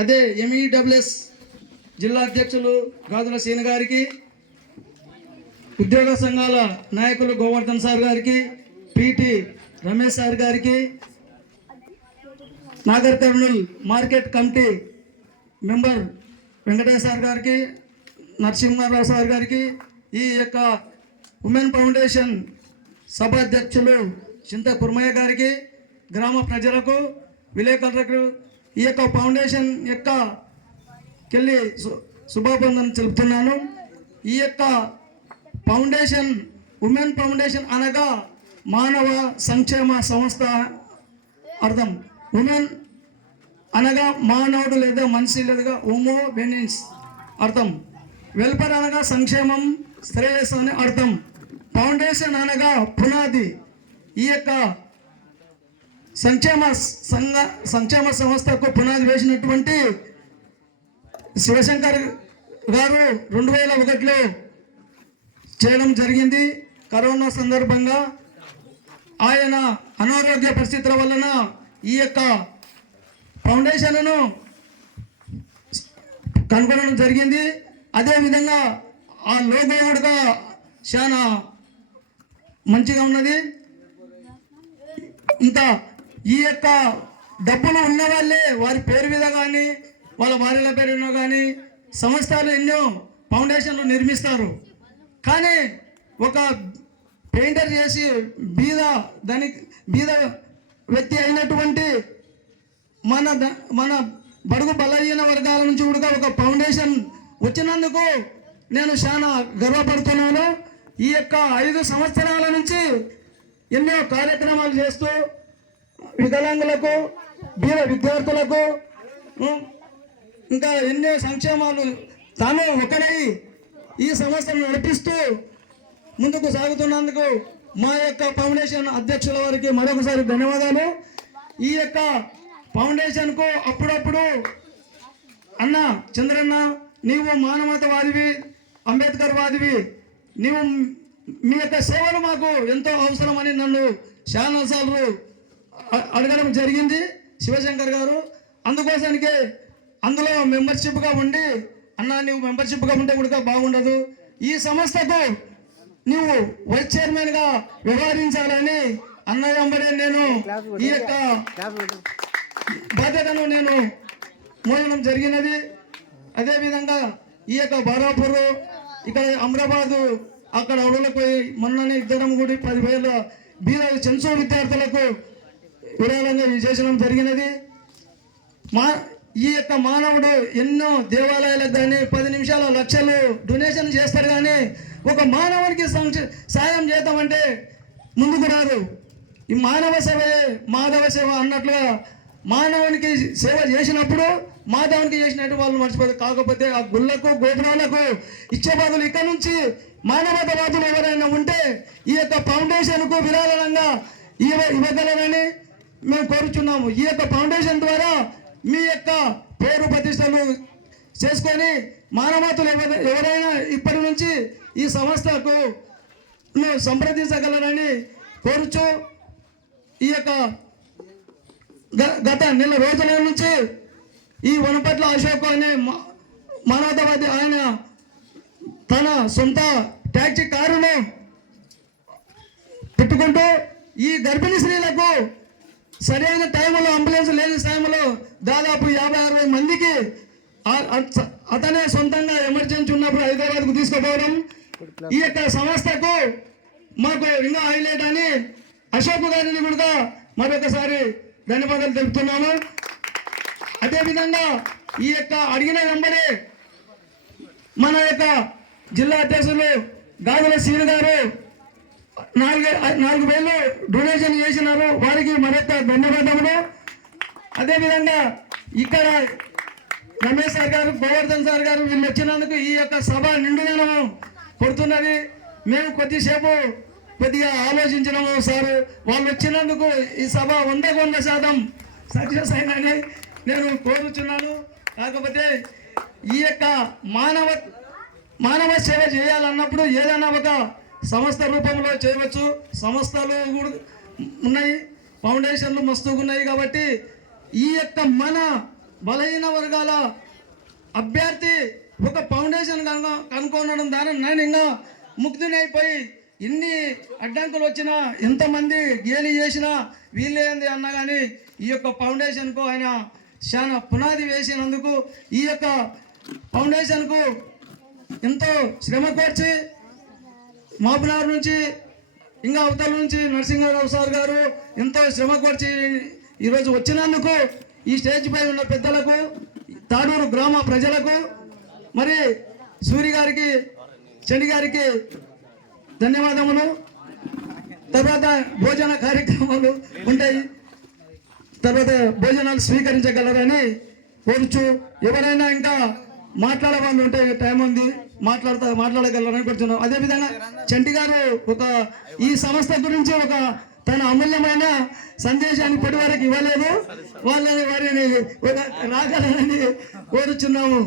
అదే ఎంఈడబ్ల్యూఎస్ జిల్లా అధ్యక్షులు గాజుల సీన గారికి, ఉద్యోగ సంఘాల నాయకులు గోవర్ధన్ సార్ గారికి, పిటి రమేష్ సార్ గారికి, Nagar Kurnool market committee member Venkateswara sir గారికి, నరసింహారావు సార్ గారికి, ఈ యొక్క ఉమెన్ ఫౌండేషన్ సభ అధ్యక్షులు చింత కుర్మయ్య గారికి, గ్రామ ప్రజలకు, విలేకరులకు ఈ యొక్క ఫౌండేషన్ యొక్క కెళ్ళి శుభాభివందనలు తెలుపుతున్నాను. ఈ యొక్క ఫౌండేషన్ ఉమెన్ ఫౌండేషన్ అనగా మానవ సంక్షేమ సంస్థ అర్థం. ఉమెన్ అనగా మానవుడు లేదా మనిషి లేదా హోమో బెనిన్స్ అర్థం. వెల్ఫేర్ అనగా సంక్షేమం, శ్రేయస్సు అని అర్థం. ఫౌండేషన్ అనగా పునాది. ఈ యొక్క సంక్షేమ సంస్థకు పునాది వేసినటువంటి శివశంకర్ గారు 2001లో చేయడం జరిగింది. కరోనా సందర్భంగా ఆయన అనారోగ్య పరిస్థితుల వలన ఈ యొక్క ఫౌండేషన్ను కనుగొనడం జరిగింది. అదేవిధంగా ఆ లోగో కూడా చాలా మంచిగా ఉన్నది. ఇంకా ఈ యొక్క డబ్బులు ఉన్న వాళ్ళే వారి పేరు మీద కానీ వాళ్ళ భార్యల పేరు మీద కానీ సంస్థలు ఎన్నో ఫౌండేషన్లు నిర్మిస్తారు. కానీ ఒక పెయింటర్ చేసి బీద వ్యక్తి అయినటువంటి మన బడుగు బలహీన వర్గాల నుంచి కూడా ఒక ఫౌండేషన్ వచ్చినందుకు నేను చాలా గర్వపడుతున్నాను. ఈ యొక్క 5 సంవత్సరాల నుంచి ఎన్నో కార్యక్రమాలు చేస్తూ వికలాంగులకు, బీద విద్యార్థులకు ఇంకా ఎన్నో సంక్షేమాలు తాను ఒకడై ఈ సంస్థను నడిపిస్తూ ముందుకు సాగుతున్నందుకు మా యొక్క ఫౌండేషన్ అధ్యక్షుల వారికి మరొకసారి ధన్యవాదాలు. ఈ యొక్క ఫౌండేషన్కు అప్పుడప్పుడు అన్న చంద్రన్న, నీవు మానవతావాదివి, అంబేద్కర్ వాదివి, నీవు మీ యొక్క సేవలు మాకు ఎంతో అవసరమని నన్ను చాలాసార్లు అడగడం జరిగింది శివశంకర్ గారు. అందుకోసానికే అందులో మెంబర్షిప్గా ఉండి, అన్న నువ్వు మెంబర్షిప్గా ఉంటే కూడా బాగుండదు, ఈ సంస్థకు నువ్వు వైస్ చైర్మన్గా వ్యవహరించాలని అన్నయ్య వెంబడే నేను ఈ యొక్క బాధ్యతను నేను మోయడం జరిగినది. అదేవిధంగా ఈ యొక్క బారాపూర్, ఇక్కడ అమరాబాదు, అక్కడ అడవులకు పోయి మొన్ననే ఇద్దరం కూడా 10,000 బీద చెంచు విద్యార్థులకు విరాళంగా చేసడం జరిగినది. ఈ యొక్క మానవుడు ఎన్నో దేవాలయాలకు కానీ 10 నిమిషాల లక్షలు డొనేషన్ చేస్తారు, కానీ ఒక మానవునికి సాయం చేద్దామంటే ముందుకు రారు. ఈ మానవ సేవయే మాధవ సేవ అన్నట్లుగా మానవునికి సేవ చేసినప్పుడు మాధవునికి చేసినట్టు వాళ్ళు మర్చిపోతారు. కాకపోతే ఆ గుళ్ళకు, గోపురాలకు ఇచ్చే బదులు ఇక్కడ నుంచి మానవతావాదులు ఎవరైనా ఉంటే ఈ యొక్క ఫౌండేషన్కు విరాళంగా ఇవ్వగలరని మేము కోరుచున్నాము. ఈ యొక్క ఫౌండేషన్ ద్వారా మీ యొక్క పేరు ప్రతిష్టలు చేసుకొని మానవతలు ఎవరైనా ఇప్పటి నుంచి ఈ సంస్థకు సంప్రదించగలరని కోరుచు, ఈ యొక్క గత నెల రోజుల నుంచి ఈ వనపట్ల అశోక్ అనే మానవతావాది ఆయన తన సొంత ట్యాక్సీ కారును పెట్టుకుంటూ ఈ గర్భిణీ స్త్రీలకు సరైన టైంలో అంబులెన్స్ లేని టైంలో దాదాపు 50-60 మందికి అతనే సొంతంగా ఎమర్జెన్సీ ఉన్నప్పుడు హైదరాబాద్కు తీసుకుపోవడం ఈ యొక్క సంస్థకు మాకు ఇంకా హైలైట్ అని అశోక్ గారిని కూడా మరొకసారి ధన్యవాదాలు తెలుపుతున్నాము. అదేవిధంగా ఈ యొక్క అడిగిన వెంబడే మన యొక్క జిల్లా అధ్యక్షులు గాజుల సీను గారు 4,000 డొనేషన్ చేసినారు, వారికి మరొక ధన్యవాదములు. అదేవిధంగా ఇక్కడ రమేష్ సార్ గారు, గోవర్ధన్ సార్ గారు వీళ్ళు వచ్చినందుకు ఈ యొక్క సభ నిండుదనం కొడుతున్నది. మేము కొద్దిగా ఆలోచించినాము సార్, వాళ్ళు వచ్చినందుకు ఈ సభ 100% సక్సెస్ అయిందని నేను కోరుచున్నాను. కాకపోతే ఈ యొక్క మానవ సేవ చేయాలన్నప్పుడు ఏదైనా ఒక సంస్థ రూపంలో చేయవచ్చు. సంస్థలు కూడా ఉన్నాయి, ఫౌండేషన్లు మస్తుగా ఉన్నాయి. కాబట్టి ఈ యొక్క మన బలహీన వర్గాల అభ్యర్థి ఒక ఫౌండేషన్ కనుక్కోవడం ద్వారా నేను ఇంకా ముగ్ధునైపోయి ఇన్ని అడ్డంకులు వచ్చినా ఎంతమంది గేలి చేసినా వీళ్ళేంది అన్నా కానీ ఈ యొక్క ఫౌండేషన్కు ఆయన చాలా పునాది వేసినందుకు ఈ యొక్క ఫౌండేషన్కు ఎంతో శ్రమ కోర్చి మహబూబ్నగర్ నుంచి ఇంకా అవతల నుంచి నరసింహారావు సార్ గారు ఎంతో శ్రమ కోర్చి ఈరోజు వచ్చినందుకు ఈ స్టేజ్ పై ఉన్న పెద్దలకు తాడూరు గ్రామ ప్రజలకు మరి సూరి గారికి చండి గారికి ధన్యవాదములు. తర్వాత భోజన కార్యక్రమాలు ఉంటాయి, తర్వాత భోజనాలు స్వీకరించగలరని కోరుచు ఎవరైనా ఇంకా మాట్లాడే వాళ్ళు ఉంటే టైం ఉంది మాట్లాడగలరని కోరుతున్నాం. అదేవిధంగా చంటి గారు ఈ సంస్థ గురించి తన అమూల్యమైన సందేశాన్ని ఇప్పటి వరకు ఇవ్వలేదు, వారిని రాగలరని కోరుచున్నాము.